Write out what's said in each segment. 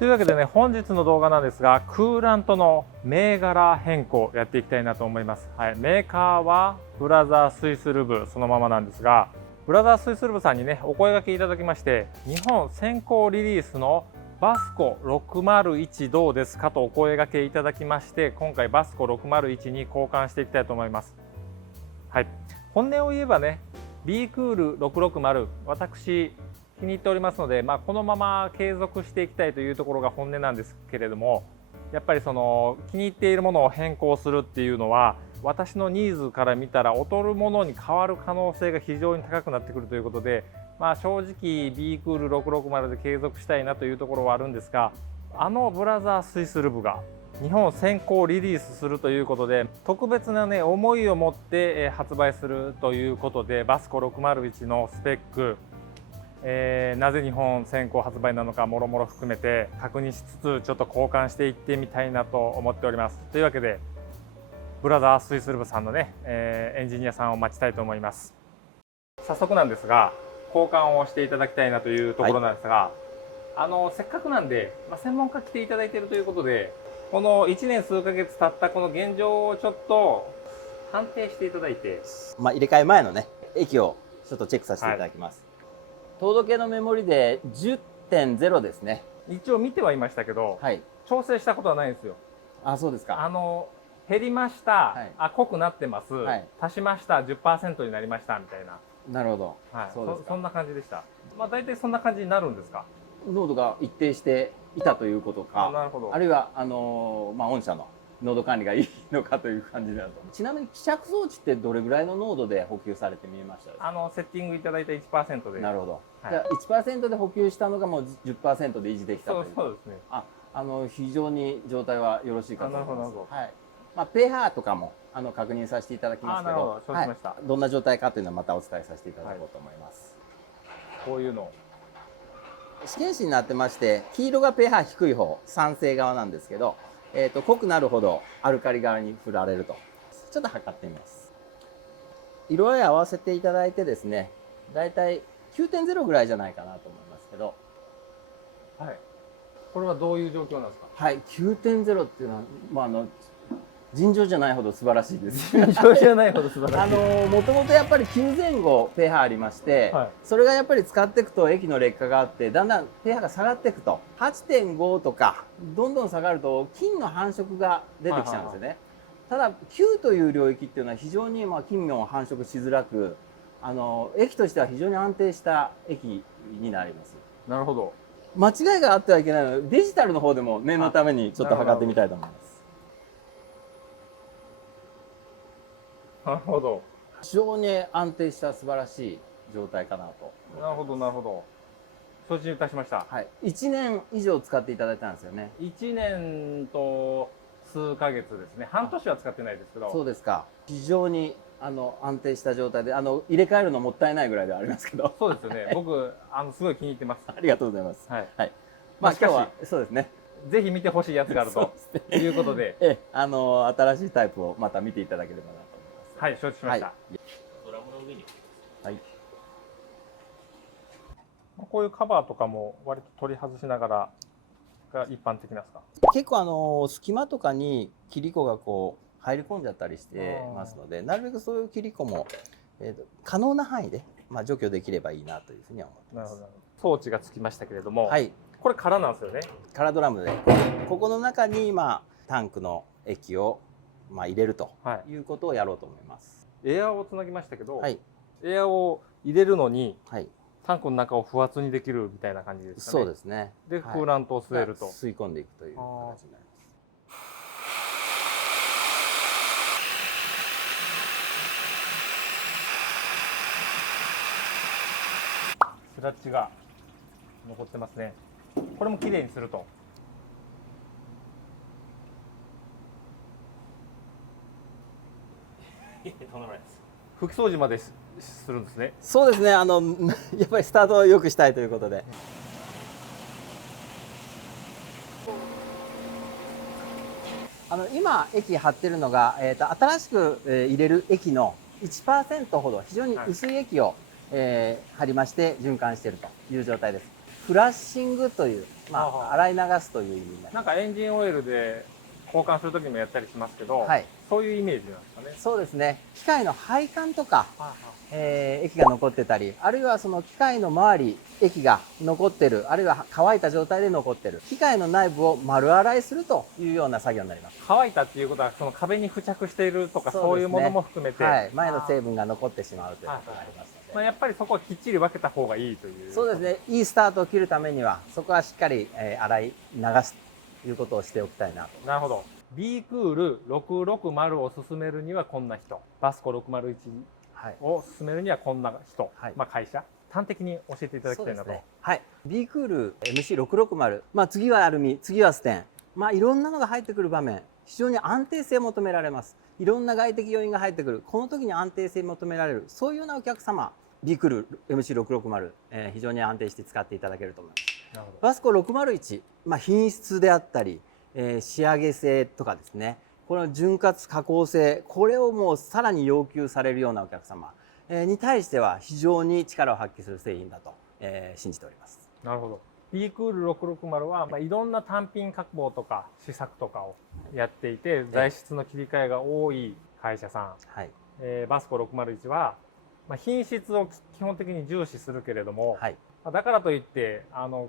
というわけでね、本日の動画なんですが、クーラントの銘柄変更やっていきたいなと思います。はい、メーカーはブラザースイスルブそのままなんですが、ブラザースイスルブさんにねお声掛けいただきまして、日本先行リリースのバスコ601どうですかとお声掛けいただきまして、今回バスコ601に交換していきたいと思います。はい、本音を言えばね、B クール660、私気に入っておりますので、このまま継続していきたいというところが本音なんですけれども、やっぱりその気に入っているものを変更するっていうのは、私のニーズから見たら劣るものに変わる可能性が非常に高くなってくるということで、正直 B クール660で継続したいなというところはあるんですが、ブラザースイスルブが日本先行リリースするということで、特別なね思いを持って発売するということで、バスコ601のスペック、なぜ日本先行発売なのかもろもろ含めて確認しつつ、ちょっと交換していってみたいなと思っております。というわけでブラザースイスルブさんのね、エンジニアさんを待ちたいと思います。早速なんですが、交換をしていただきたいなというところなんですが、せっかくなんで、専門家来ていただいているということで、この1年数ヶ月経ったこの現状をちょっと判定していただいて、入れ替え前のね液をちょっとチェックさせていただきます。糖度計のメモリで 10.0 ですね。一応見てはいましたけど、はい、調整したことはないんですよ。あ、そうですか。減りました、はい、濃くなってます、はい、足しました、10% になりましたみたいな。なるほど。はい、そうですか。そんな感じでした。大体そんな感じになるんですか。濃度が一定していたということか、なるほど。あるいは御社の濃度管理がいいのかという感じだと。ちなみに希釈装置ってどれぐらいの濃度で補給されて見えましたですか？セッティングいただいた 1% で。なるほど。はい、じゃあ 1% で補給したのがもう 10% で維持できたという。そうですね。非常に状態はよろしいかと思います。なるほど。はい。pH とかも確認させていただきますけど、承知しました。どんな状態かというのはまたお伝えさせていただこうと思います。こういうの試験紙になってまして、黄色が pH 低い方、酸性側なんですけど、濃くなるほどアルカリ側に振られると。ちょっと測ってみます。色合い合わせていただいてですね、だいたい 9.0 ぐらいじゃないかなと思いますけど。はい。これはどういう状況なんですか？はい、9.0 っていうのは、尋常じゃないほど素晴らしいです。尋常じゃないほど素晴らしい。もともとやっぱり9前後 pH ありまして、はい、それがやっぱり使っていくと液の劣化があって、だんだん pH が下がっていくと 8.5 とかどんどん下がると菌の繁殖が出てきちゃうんですよね。ただ9という領域っていうのは非常に菌も繁殖しづらく、液としては非常に安定した液になります。なるほど。間違いがあってはいけないので、デジタルの方でも念のためにちょっと測ってみたいと思います。なるほど。非常に安定した素晴らしい状態かなと。なるほどなるほど。承知いたしました。はい。1年以上使っていただいたんですよね。1年と数ヶ月ですね。半年は使ってないですけど。そうですか。非常に安定した状態で、入れ替えるのもったいないぐらいではありますけど。そうですよね。僕すごい気に入ってます。ありがとうございます。はい。はい。今日はそうですね。ぜひ見てほしいやつがあるということで、新しいタイプをまた見ていただければなと思います。はい、承知しました。ドラムの上に。はい。こういうカバーとかも割と取り外しながらが一般的なんですか？結構隙間とかに切り子がこう入り込んじゃったりしてますので、なるべくそういう切り子も、可能な範囲で、除去できればいいなというふうには思ってます。なるほど。装置がつきましたけれども、はい。これ空なんですよね。空ドラムで、ここの中に今タンクの液を入れるということをやろうと思います。エアをつなぎましたけど、はい、エアを入れるのに、はい、タンクの中を不圧にできるみたいな感じですかね。そうですね。で、クーラントを吸えると、吸い込んでいくという形になります。スラッジが残ってますね。これもきれいにすると。とんでもないです。拭き掃除までするんですね。そうですね。やっぱりスタートを良くしたいということで。今液張ってるのが、新しく入れる液の 1% ほど非常に薄い液を、張りまして循環しているという状態です。フラッシングという、はあはあ洗い流すという意味になります。なんかエンジンオイルで交換する時もやったりしますけど、はい、そういうイメージなんですかね。そうですね。機械の配管とか、は液が残ってたり、あるいはその機械の周り、液が残ってる、あるいは乾いた状態で残ってる、機械の内部を丸洗いするというような作業になります。乾いたっていうことはその壁に付着しているとかそういうものも含めて、はい、前の成分が残ってしまうということがありますので、まあ、やっぱりそこはきっちり分けた方がいいという。そうですね。いいスタートを切るためには、そこはしっかり、洗い流すということをしておきたいなと。なるほど。B クール660を進めるにはこんな人、バスコ601はい。を進めるにはこんな人、はいまあ会社、端的に教えていただきたいなと。そうですね。はい。B クール MC660、次はアルミ、次はステン、いろんなのが入ってくる場面、非常に安定性を求められます。いろんな外的要因が入ってくる、この時に安定性を求められる、そういうようなお客様、B クール MC660、非常に安定して使っていただけると思います。なるほど。バスコ601、品質であったり、仕上げ性とかですね、この潤滑加工性、これをもうさらに要求されるようなお客様に対しては非常に力を発揮する製品だと信じております。なるほど。B クール660は、いろんな単品加工とか試作とかをやっていて、材質の切り替えが多い会社さん。はい。バスコ601は、品質を基本的に重視するけれども、はい。だからといって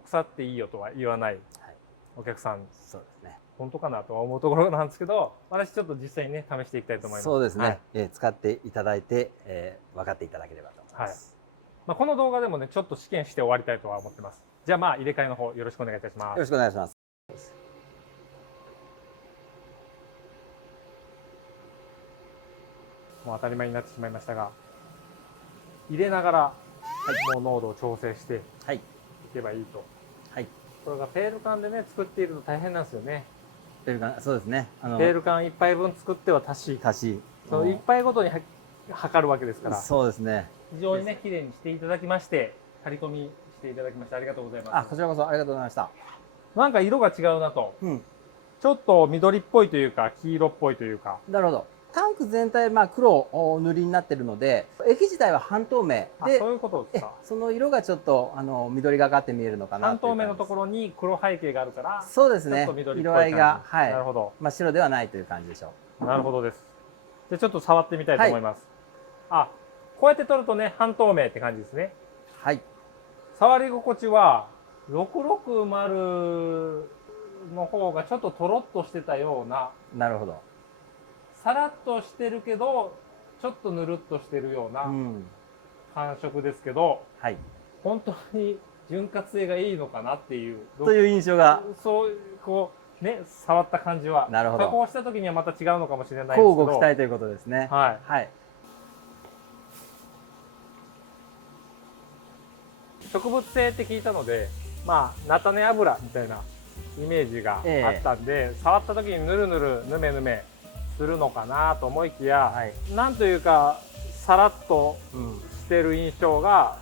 腐っていいよとは言わないはい、お客さん、そうですね。本当かなとは思うところなんですけど、私ちょっと実際にね試していきたいと思います。そうですね。はい、使っていただいて、分かっていただければと思います。はい。この動画でもねちょっと試験して終わりたいとは思ってます。じゃあ入れ替えの方よろしくお願いいたします。よろしくお願いします。もう当たり前になってしまいましたが、入れながら、もう濃度を調整していけばいいと。はい。これがペール缶でね作っていると大変なんですよね。ペール缶、そうですね。ペール缶1杯分作っては足し、その1杯ごとに測るわけですから。そうですね。非常にね綺麗にしていただきまして、張り込みしていただきましてありがとうございます。こちらこそありがとうございました。なんか色が違うなと。うん。ちょっと緑っぽいというか黄色っぽいというか。なるほど。タンク全体、黒塗りになってるので、液自体は半透明で、そういうことですか。その色がちょっと緑がかって見えるのかな。半透明のところに黒背景があるから。そうですね。色合いが、なるほど。白ではないという感じでしょう。なるほどです。じゃあちょっと触ってみたいと思います。こうやって取るとね半透明って感じですね。はい。触り心地は660の方がちょっととろっとしてたような。なるほど。さらっとしてるけどちょっとぬるっとしてるような感触ですけど、はい、本当に潤滑性がいいのかなっていうという印象が、そうね触った感じは。なるほど。加工した時にはまた違うのかもしれないですけど、交互期待ということですね。はい、はい。植物性って聞いたので、菜種油みたいなイメージがあったんで、触った時にぬるぬるぬめぬめするのかなと思いきや、なんというかさらっとしてる印象が、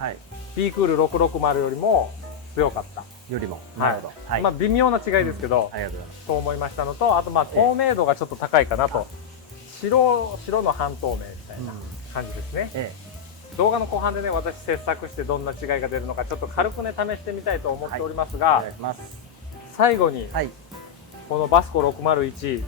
B クール660よりも強かった。よりも。なるほど。微妙な違いですけど、そう思いましたのと、あと透明度がちょっと高いかなと。白の半透明みたいな感じですね。動画の後半でね私切削してどんな違いが出るのかちょっと軽くね試してみたいと思っておりますが、最後にこのバスコ601、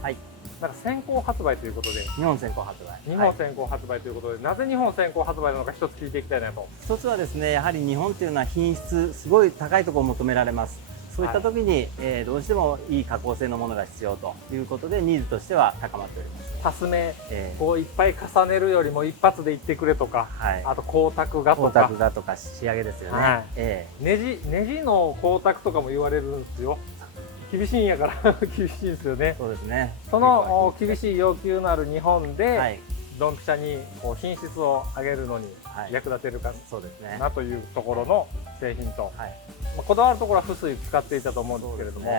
なんか先行発売ということで、日本先行発売。日本先行発売ということで、なぜ日本先行発売なのか一つ聞いていきたいなと。一つはですね、やはり日本というのは品質すごい高いところを求められます。そういった時に、どうしてもいい加工性のものが必要ということでニーズとしては高まっております。パス目、こういっぱい重ねるよりも一発でいってくれとか、あと光沢がとか仕上げですよね。ネジの光沢とかも言われるんですよ。厳しいんやから厳しいですよね。そうですね。その厳しい要求のある日本で、ドンピシャに品質を上げるのに役立てるかなというところの製品と、こだわるところは翡翠使っていたと思うんですけれども、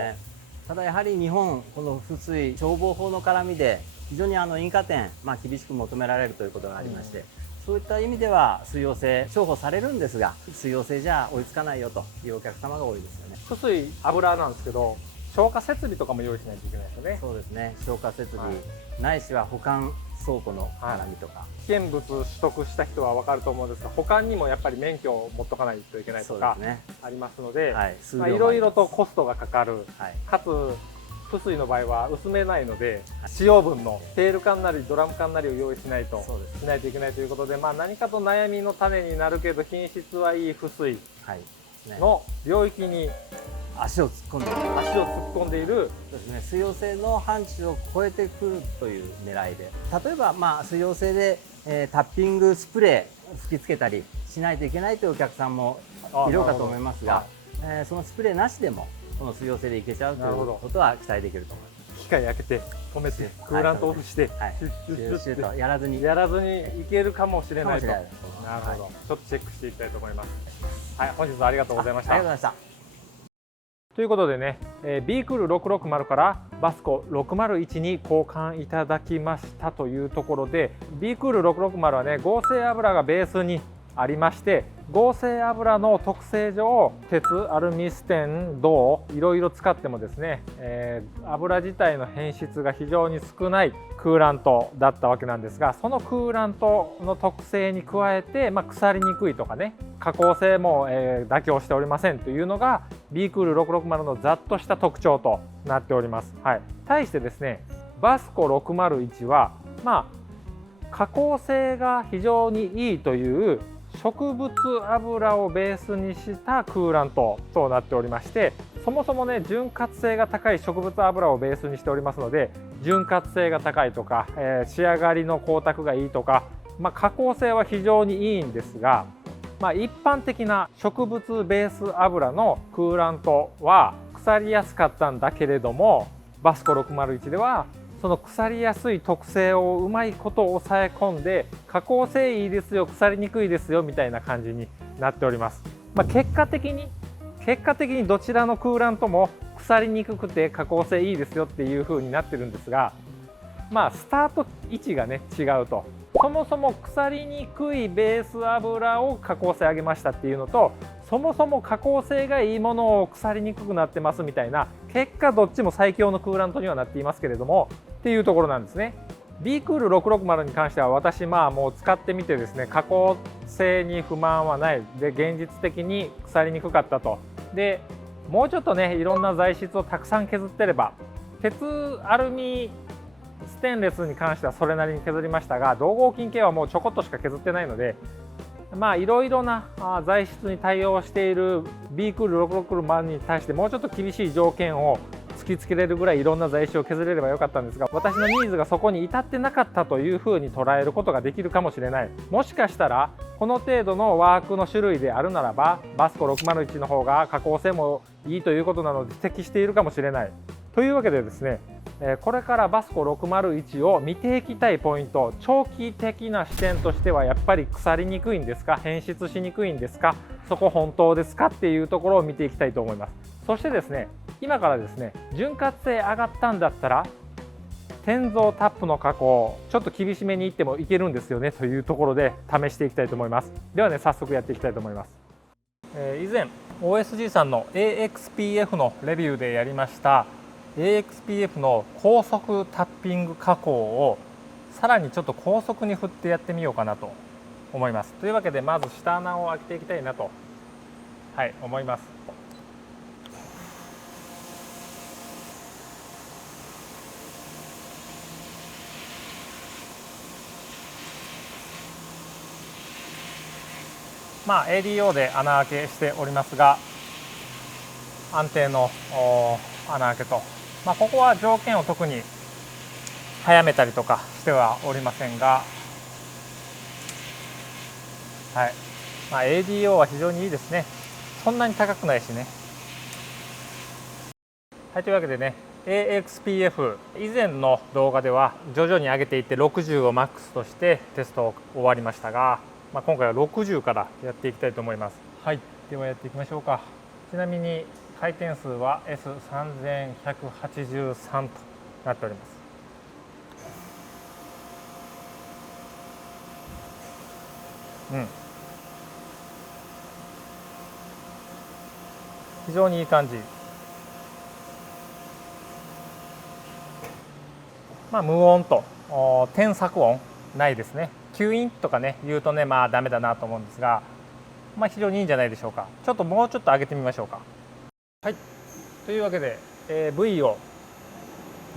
ただやはり日本この翡翠消防法の絡みで非常に引火点、厳しく求められるということがありまして、そういった意味では水溶性重宝されるんですが、水溶性じゃ追いつかないよというお客様が多いですよね。翡翠油なんですけど、消火設備とかも用意しないといけないですよね。そうですね。消火設備、ないしは保管倉庫の絡みとか、危険物取得した人は分かると思うんですが、他にもやっぱり免許を持っとかないといけないとかありますので、いろいろとコストがかかる、かつ不水の場合は薄めないので、使用分のテール缶なりドラム缶なりを用意しないといけないということで、何かと悩みの種になるけど品質はいい不水の領域に足を突っ込んでいる水溶性の範疇を超えてくるという狙いで、例えば水溶性で、タッピングスプレー吹きつけたりしないといけないというお客さんもいるかと思いますが、そのスプレーなしでもこの水溶性でいけちゃうということは期待できると思います。機械開けて止めてクーラントオフしてシュッとやらずにいけるかもしれないと。なるほど、ちょっとチェックしていきたいと思います。はい、本日はありがとうございました。ありがとうございました。ということでね、ビークール660からバスコ601に交換いただきましたというところで、ビークール660はね、合成油がベースにありまして、合成油の特性上鉄、アルミ、ステン、銅いろいろ使ってもですね、油自体の変質が非常に少ないクーラントだったわけなんですが、そのクーラントの特性に加えて、腐りにくいとかね、加工性も、妥協しておりませんというのがビークール660のざっとした特徴となっております。はい、対してですね、バスコ601は加工性が非常にいいという植物油をベースにしたクーラントとなっておりまして、そもそもね、潤滑性が高い植物油をベースにしておりますので、潤滑性が高いとか、仕上がりの光沢がいいとか、加工性は非常にいいんですが、一般的な植物ベース油のクーラントは腐りやすかったんだけれども、バスコ601ではその腐りやすい特性をうまいこと抑え込んで、加工性いいですよ、腐りにくいですよみたいな感じになっております。結果的にどちらのクーラントも腐りにくくて加工性いいですよっていう風になってるんですが、スタート位置がね違うと。そもそも腐りにくいベース油を加工性上げましたっていうのと、そもそも加工性がいいものを腐りにくくなってますみたいな、結果どっちも最強のクーラントにはなっていますけれどもっていうところなんですね。ビークール660に関しては私もう使ってみてですね、加工性に不満はないで、現実的に腐りにくかったと。でもうちょっとね、いろんな材質をたくさん削ってれば、鉄、アルミ、ステンレスに関してはそれなりに削りましたが、銅合金系はもうちょこっとしか削ってないので、いろいろな材質に対応しているビークール660に対してもうちょっと厳しい条件を突きつけれるぐらいいろんな材質を削れればよかったんですが、私のニーズがそこに至ってなかったというふうに捉えることができるかもしれない。もしかしたらこの程度のワークの種類であるならば、バスコ601の方が加工性もいいということなので適しているかもしれない。というわけでですね、これからバスコ601を見ていきたいポイント、長期的な視点としてはやっぱり腐りにくいんですか、変質しにくいんですか、そこ本当ですかっていうところを見ていきたいと思います。そしてですね、今からですね、潤滑性上がったんだったら転造タップの加工ちょっと厳しめにいってもいけるんですよねというところで試していきたいと思います。ではね、早速やっていきたいと思います。以前 OSG さんの AXPF のレビューでやりました AXPF の高速タッピング加工をさらにちょっと高速に振ってやってみようかなと思います。というわけで、まず下穴を開けていきたいなと、思います。ADO で穴開けしておりますが、安定の穴開けと、ここは条件を特に早めたりとかしてはおりませんが、ADO は非常にいいですね。そんなに高くないしね。というわけでね、AXPF 以前の動画では徐々に上げていって60をマックスとしてテストを終わりましたが、今回は60からやっていきたいと思います。ではやっていきましょうか。ちなみに回転数は S3183 となっております。非常にいい感じ。無音と添削音ないですね。吸引とかね言うとねダメだなと思うんですが、非常にいいんじゃないでしょうか。ちょっともうちょっと上げてみましょうか。はい、というわけで、V を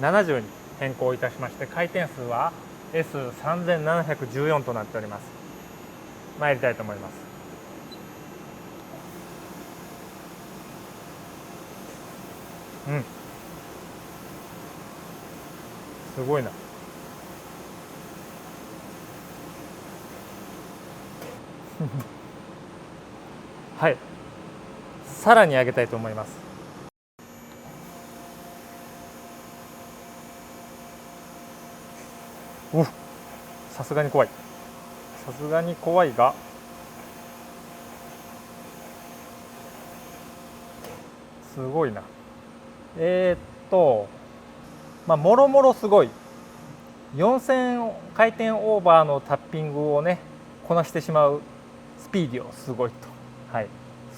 70に変更いたしまして、回転数は S3714 となっております。参りたいと思います。すごいな。はい、さらに上げたいと思います。さすがに怖い。さすがに怖いが、すごいな。もろもろすごい。4000回転オーバーのタッピングをねこなしてしまうスピーディオすごいと、はい、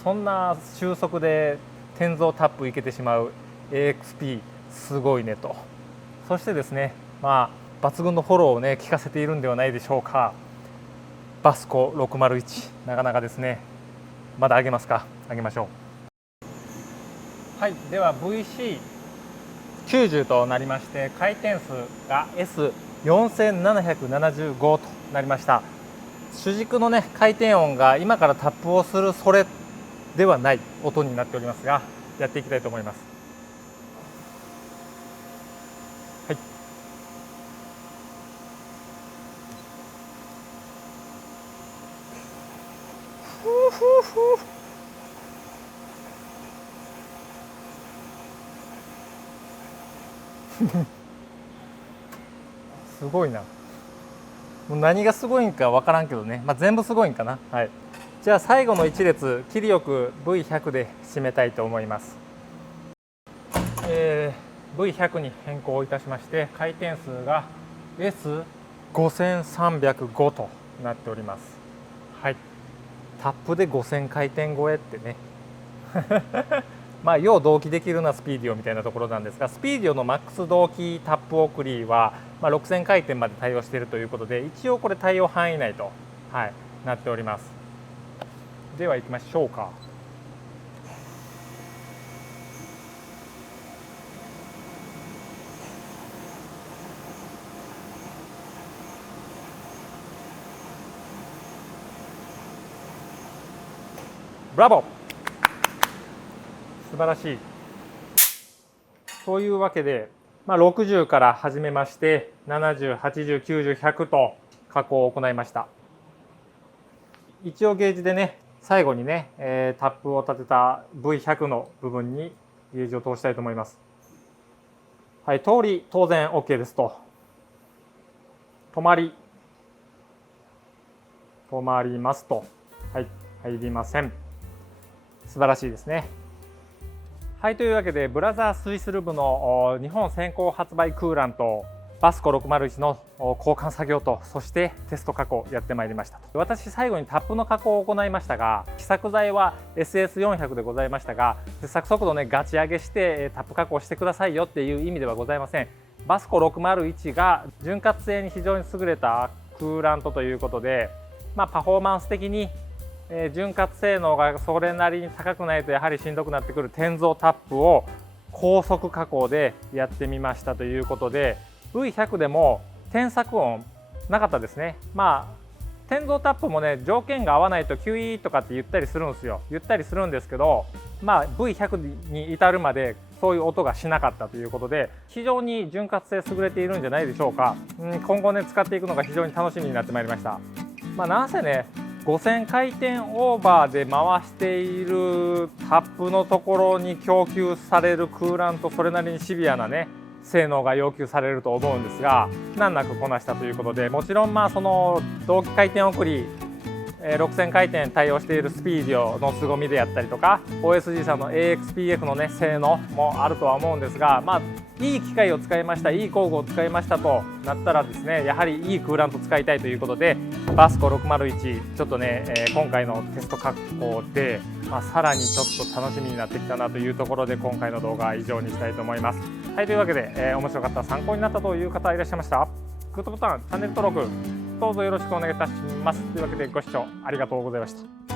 そんな収束で転造タップいけてしまう AXP すごいねと。そしてですね、抜群のフォローをね聞かせているんではないでしょうか。バスコ601、なかなかですね。まだ上げますか。上げましょう。はい、では VC90 となりまして、回転数が S4775 となりました。主軸のね回転音が今からタップをするそれではない音になっておりますが、やっていきたいと思います。はい。すごいな。もう何がすごいんか分からんけどね、全部すごいんかな。はい、じゃあ最後の1列切りよく V100 で締めたいと思います。V100 に変更いたしまして、回転数が S5305 となっております。はい、タップで5000回転超えってね要同期できるなスピーディオみたいなところなんですが、スピーディオのマックス同期タップ送りは、6000回転まで対応しているということで、一応これ対応範囲内と、なっております。では行きましょうか。ブラボー、素晴らしい。というわけで、60から始めまして、70、80、90、100と加工を行いました。一応ゲージでね、最後にね、タップを立てた V100 の部分にゲージを通したいと思います。はい、通り当然 OK ですと。止まりますと。はい、入りません。素晴らしいですね。はい、というわけでブラザースイスルブの日本先行発売クーラントバスコ601の交換作業と、そしてテスト加工やってまいりました。私最後にタップの加工を行いましたが、試作材は SS400 でございましたが、切削速度ねガチ上げしてタップ加工してくださいよっていう意味ではございません。バスコ601が潤滑性に非常に優れたクーラントということで、パフォーマンス的に潤滑性能がそれなりに高くないとやはりしんどくなってくる転造タップを高速加工でやってみましたということで、 V100 でも添削音なかったですね。転造タップもね条件が合わないとキュイーとかって言ったりするんですよ。言ったりするんですけど、V100 に至るまでそういう音がしなかったということで、非常に潤滑性優れているんじゃないでしょうか。今後ね使っていくのが非常に楽しみになってまいりました。なんせね5000回転オーバーで回しているタップのところに供給されるクーラント、それなりにシビアなね性能が要求されると思うんですが、難なくこなしたということで、もちろんその同期回転送り6000回転対応しているスピーディオの凄みであったりとか、 OSG さんの AXPF のね性能もあるとは思うんですが、いい機械を使いました、いい工具を使いましたとなったらですね、やはりいいクーラント使いたいということで、バスコ601ちょっとね、今回のテスト加工で、さらにちょっと楽しみになってきたなというところで、今回の動画は以上にしたいと思います。はい、というわけで、面白かった、参考になったという方いらっしゃいました？グッドボタン、チャンネル登録、どうぞよろしくお願いいたします。というわけでご視聴ありがとうございました。